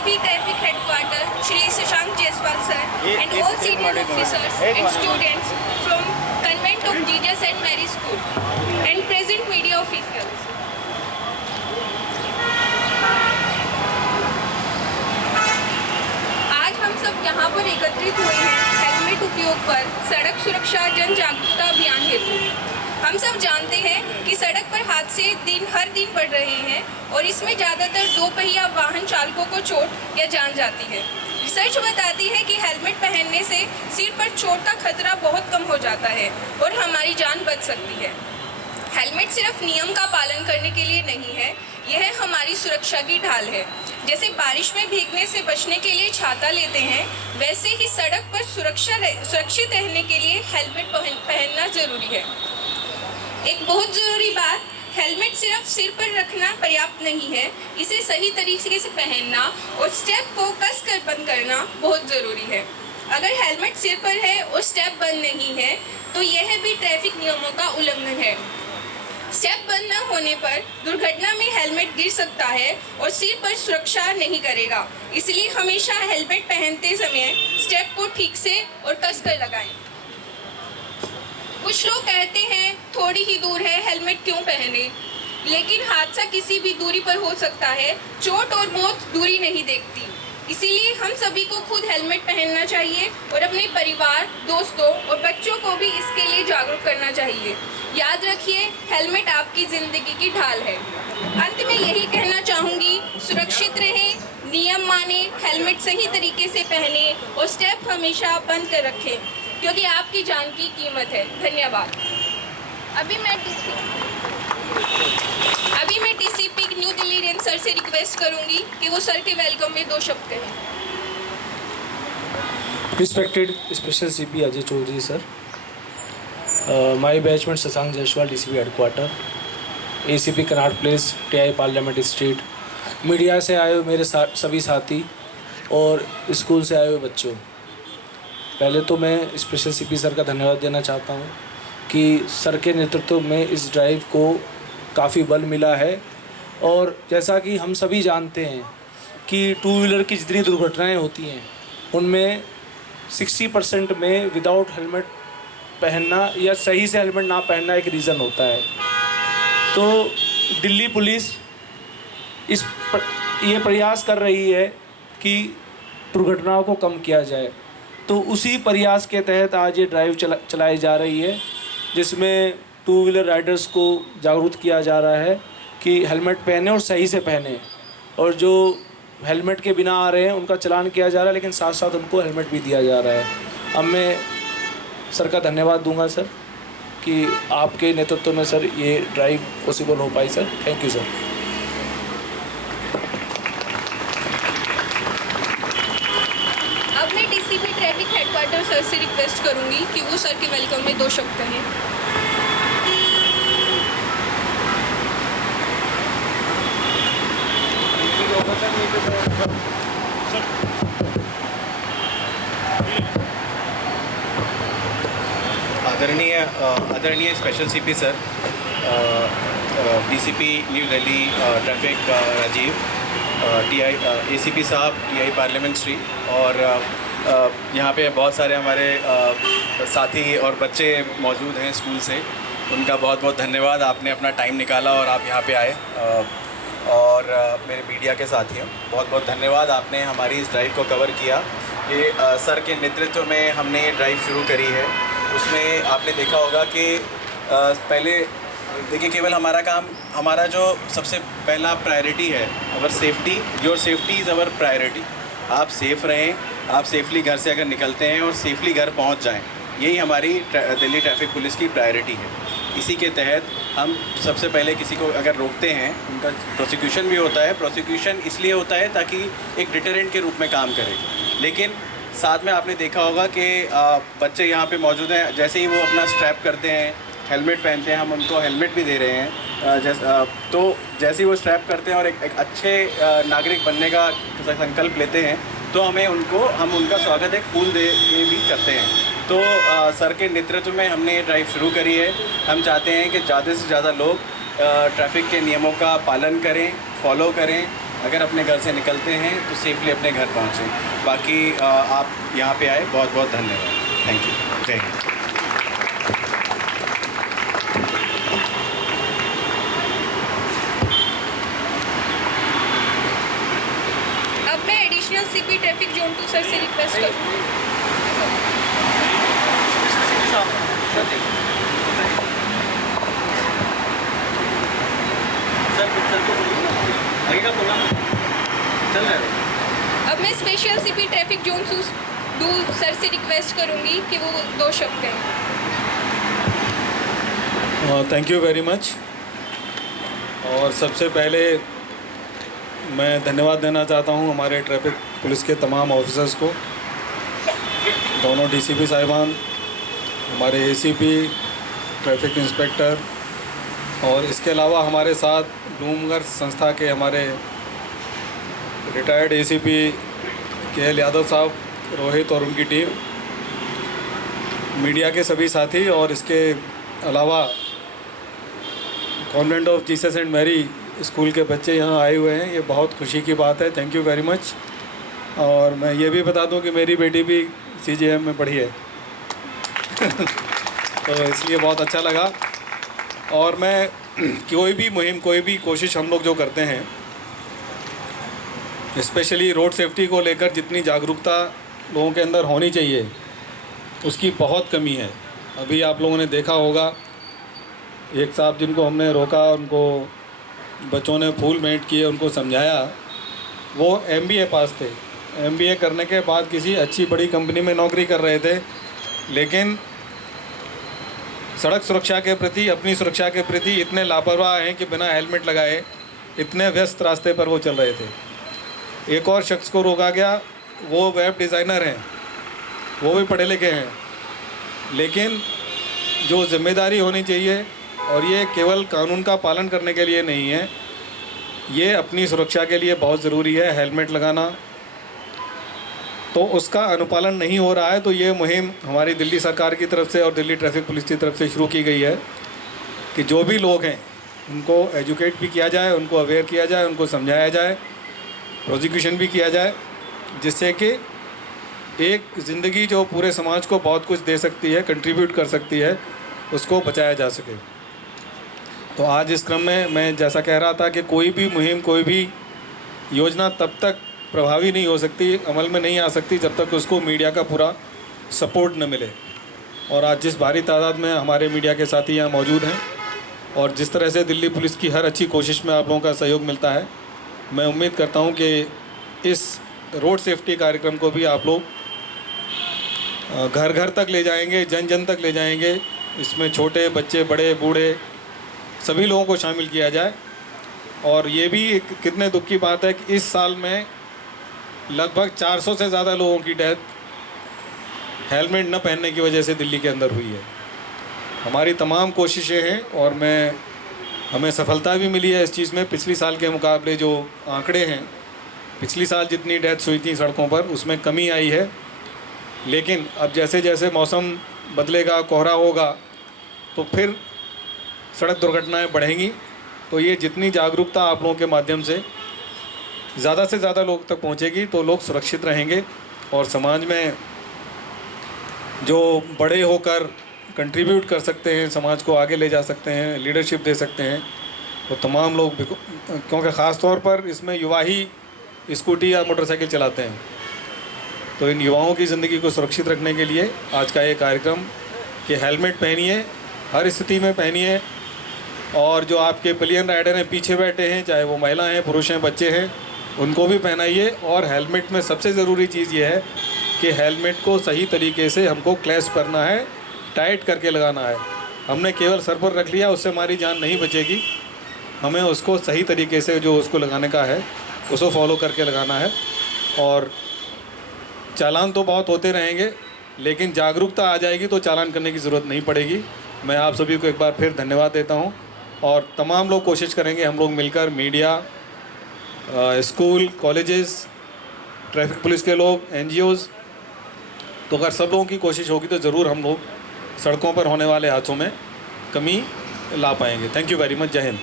DCP Traffic Headquarter, Shri Shashank Jaiswal sir, and all senior officers and students from Convent of Jesus St. Mary School, and present media officials. आज हम सब यहाँ पर एकत्रित हुए हैं हेलमेट उपयोग पर सड़क सुरक्षा जन जागरूकता अभियान हेतु। हम सब जानते हैं कि सड़क पर हादसे हर दिन बढ़ रहे हैं और इसमें ज़्यादातर दो पहिया वाहन चालकों को चोट या जान जाती है। रिसर्च बताती है कि हेलमेट पहनने से सिर पर चोट का खतरा बहुत कम हो जाता है और हमारी जान बच सकती है। हेलमेट सिर्फ नियम का पालन करने के लिए नहीं है, यह हमारी सुरक्षा की ढाल है। जैसे बारिश में भीगने से बचने के लिए छाता लेते हैं, वैसे ही सड़क पर सुरक्षित रहने के लिए हेलमेट पहनना जरूरी है। एक बहुत ज़रूरी बात, हेलमेट सिर्फ सिर पर रखना पर्याप्त नहीं है, इसे सही तरीके से पहनना और स्टेप को कस कर बंद करना बहुत ज़रूरी है। अगर हेलमेट सिर पर है और स्टेप बंद नहीं है तो यह भी ट्रैफिक नियमों का उल्लंघन है। स्टेप बंद न होने पर दुर्घटना में हेलमेट गिर सकता है और सिर पर सुरक्षा नहीं करेगा, इसलिए हमेशा हेलमेट पहनते समय स्टेप को ठीक से और कस कर लगाएं। कुछ लोग कहते हैं थोड़ी ही दूर है, हेलमेट क्यों पहने, लेकिन हादसा किसी भी दूरी पर हो सकता है। चोट और मौत दूरी नहीं देखती, इसीलिए हम सभी को खुद हेलमेट पहनना चाहिए और अपने परिवार, दोस्तों और बच्चों को भी इसके लिए जागरूक करना चाहिए। याद रखिए, हेलमेट आपकी ज़िंदगी की ढाल है। अंत में यही कहना चाहूँगी, सुरक्षित रहें, नियम माने, हेलमेट सही तरीके से पहने और स्टेप हमेशा बंद कर रखें, क्योंकि आपकी जान की कीमत है। धन्यवाद। अभी मैं DCP new Delhi range sir से रिक्वेस्ट करूंगी कि वो सर के वेलकम में 2 शब्द कहें। Respected Special CP Ajay Chaudhary sir, my batchmate Shashank Jaiswal, DCP Headquarter, ACP Connaught Place, TI Parliament Street, media से आए हुए मेरे सभी साथी और स्कूल से आए हुए बच्चों, पहले तो मैं स्पेशल CP सर का धन्यवाद देना चाहता हूँ कि सर के नेतृत्व में इस ड्राइव को काफ़ी बल मिला है। और जैसा कि हम सभी जानते हैं कि 2 व्हीलर की जितनी दुर्घटनाएं होती हैं उनमें 60% में विदाउट हेलमेट पहनना या सही से हेलमेट ना पहनना एक रीज़न होता है। तो दिल्ली पुलिस ये प्रयास कर रही है कि दुर्घटनाओं को कम किया जाए, तो उसी प्रयास के तहत आज ये ड्राइव चलाई जा रही है, जिसमें 2 व्हीलर राइडर्स को जागरूक किया जा रहा है कि हेलमेट पहने और सही से पहने, और जो हेलमेट के बिना आ रहे हैं उनका चालान किया जा रहा है, लेकिन साथ साथ उनको हेलमेट भी दिया जा रहा है। अब मैं सर का धन्यवाद दूंगा सर कि आपके नेतृत्व में सर ये ड्राइव पॉसिबल हो पाई सर। Thank you sir. अब मैं DCP ट्रैफिक हेडक्वार्टर सर से रिक्वेस्ट करूंगी कि वो सर के वेलकम में 2 शब्द कहें। आदरणीय special CP sir, DCP new Delhi traffic Rajiv, ACP साहब TI पार्लियामेंट स्ट्रीट, और यहाँ पे बहुत सारे हमारे साथी और बच्चे मौजूद हैं स्कूल से, उनका बहुत बहुत धन्यवाद। आपने अपना टाइम निकाला और आप यहाँ पे आए। और मेरे मीडिया के साथियों, बहुत बहुत धन्यवाद, आपने हमारी इस ड्राइव को कवर किया। ये सर के नेतृत्व में हमने ये ड्राइव शुरू करी है। उसमें आपने देखा होगा कि पहले देखिए, केवल हमारा काम, हमारा जो सबसे पहला प्रायोरिटी है, our safety, your safety is our priority. आप सेफ़ रहें, आप सेफली घर से अगर निकलते हैं और सेफली घर पहुंच जाएं, यही हमारी दिल्ली ट्रैफिक पुलिस की प्रायोरिटी है। इसी के तहत हम सबसे पहले किसी को अगर रोकते हैं, उनका प्रोसिक्यूशन भी होता है। प्रोसिक्यूशन इसलिए होता है ताकि एक डिटरेंट के रूप में काम करे, लेकिन साथ में आपने देखा होगा कि बच्चे यहाँ पे मौजूद हैं, जैसे ही वो अपना स्ट्रैप करते हैं, हेलमेट पहनते हैं, हम उनको हेलमेट भी दे रहे हैं। तो जैसे ही वो स्ट्रैप करते हैं और एक अच्छे नागरिक बनने का संकल्प लेते हैं, तो हम उनका स्वागत एक फूल दे के भी करते हैं। तो सर के नेतृत्व में हमने ये ड्राइव शुरू करी है। हम चाहते हैं कि ज़्यादा से ज़्यादा लोग ट्रैफिक के नियमों का पालन करें, फॉलो करें अगर अपने घर से निकलते हैं तो सेफली अपने घर पहुँचें। बाकी आप यहाँ पे आए, बहुत बहुत धन्यवाद। Thank you. जय हिंद। अब मैं additional CP traffic zone 2 sir से रिक्वेस्ट करूँ। अब मैं special CP traffic zone 2 sir से रिक्वेस्ट करूंगी कि वो 2 शब्द कहें। Thank you very much. और सबसे पहले मैं धन्यवाद देना चाहता हूं हमारे ट्रैफिक पुलिस के तमाम ऑफिसर्स को, दोनों डीसीपी साहिबान, हमारे एसीपी, ट्रैफिक इंस्पेक्टर, और इसके अलावा हमारे साथ ब्लूमबर्ग संस्था के हमारे रिटायर्ड एसीपी के यादव साहब, रोहित और उनकी टीम, मीडिया के सभी साथी, और इसके अलावा convent of Jesus and Mary school के बच्चे यहाँ आए हुए हैं। ये बहुत खुशी की बात है। Thank you very much. और मैं ये भी बता दूं कि मेरी बेटी भी CJM में पढ़ी है तो इसलिए बहुत अच्छा लगा। और मैं कोई भी मुहिम, कोई भी कोशिश हम लोग जो करते हैं, स्पेशली रोड सेफ्टी को लेकर जितनी जागरूकता लोगों के अंदर होनी चाहिए, उसकी बहुत कमी है। अभी आप लोगों ने देखा होगा, एक साहब जिनको हमने रोका, उनको बच्चों ने फूल भेंट किए, उनको समझाया, वो MBA पास थे। MBA करने के बाद किसी अच्छी बड़ी कंपनी में नौकरी कर रहे थे, लेकिन सड़क सुरक्षा के प्रति, अपनी सुरक्षा के प्रति इतने लापरवाह हैं कि बिना हेलमेट लगाए इतने व्यस्त रास्ते पर वो चल रहे थे। एक और शख्स को रोका गया, वो वेब डिज़ाइनर हैं, वो भी पढ़े लिखे हैं, लेकिन जो जिम्मेदारी होनी चाहिए, और ये केवल कानून का पालन करने के लिए नहीं है, ये अपनी सुरक्षा के लिए बहुत ज़रूरी है हेलमेट लगाना, तो उसका अनुपालन नहीं हो रहा है। तो ये मुहिम हमारी दिल्ली सरकार की तरफ से और दिल्ली ट्रैफिक पुलिस की तरफ से शुरू की गई है कि जो भी लोग हैं उनको एजुकेट भी किया जाए, उनको अवेयर किया जाए, उनको समझाया जाए, प्रोसिक्यूशन भी किया जाए, जिससे कि एक ज़िंदगी जो पूरे समाज को बहुत कुछ दे सकती है, कंट्रीब्यूट कर सकती है, उसको बचाया जा सके। तो आज इस क्रम में मैं जैसा कह रहा था कि कोई भी मुहिम, कोई भी योजना तब तक प्रभावी नहीं हो सकती, अमल में नहीं आ सकती, जब तक उसको मीडिया का पूरा सपोर्ट न मिले। और आज जिस भारी तादाद में हमारे मीडिया के साथी यहाँ मौजूद हैं, और जिस तरह से दिल्ली पुलिस की हर अच्छी कोशिश में आप लोगों का सहयोग मिलता है, मैं उम्मीद करता हूँ कि इस रोड सेफ्टी कार्यक्रम को भी आप लोग घर घर तक ले जाएंगे, जन जन तक ले जाएंगे। इसमें छोटे बच्चे, बड़े, बूढ़े, सभी लोगों को शामिल किया जाए। और ये भी एक कितने दुख की बात है कि इस साल में लगभग 400 से ज़्यादा लोगों की डेथ हेलमेट न पहनने की वजह से दिल्ली के अंदर हुई है। हमारी तमाम कोशिशें हैं और हमें सफलता भी मिली है इस चीज़ में। पिछली साल के मुकाबले जो आंकड़े हैं, पिछली साल जितनी डेथ्स हुई थी सड़कों पर, उसमें कमी आई है। लेकिन अब जैसे जैसे मौसम बदलेगा, कोहरा होगा, तो फिर सड़क दुर्घटनाएं बढ़ेंगी। तो ये जितनी जागरूकता आप लोगों के माध्यम से ज़्यादा से ज़्यादा लोग तक पहुंचेगी, तो लोग सुरक्षित रहेंगे और समाज में जो बड़े होकर कंट्रीब्यूट कर सकते हैं, समाज को आगे ले जा सकते हैं, लीडरशिप दे सकते हैं, वो तमाम लोग, क्योंकि ख़ास तौर पर इसमें युवा ही स्कूटी या मोटरसाइकिल चलाते हैं। तो इन युवाओं की ज़िंदगी को सुरक्षित रखने के लिए आज का ये कार्यक्रम कि हेलमेट पहनिए, हर स्थिति में पहनिए। और जो आपके पिलियन राइडर हैं, पीछे बैठे हैं, चाहे वो महिलाएं हैं, पुरुष हैं, बच्चे हैं, उनको भी पहनाइए। और हेलमेट में सबसे ज़रूरी चीज़ ये है कि हेलमेट को सही तरीके से हमको क्लैस्प करना है, टाइट करके लगाना है। हमने केवल सर पर रख लिया, उससे हमारी जान नहीं बचेगी। हमें उसको सही तरीके से जो उसको लगाने का है, उसको फॉलो करके लगाना है। और चालान तो बहुत होते रहेंगे, लेकिन जागरूकता आ जाएगी तो चालान करने की ज़रूरत नहीं पड़ेगी। मैं आप सभी को एक बार फिर धन्यवाद देता हूं। और तमाम लोग कोशिश करेंगे, हम लोग मिलकर, media, school, colleges, traffic police के लोग, NGOs, तो अगर सब लोगों की कोशिश होगी तो ज़रूर हम लोग सड़कों पर होने वाले हादसों में कमी ला पाएंगे। Thank you very much. जय हिंद।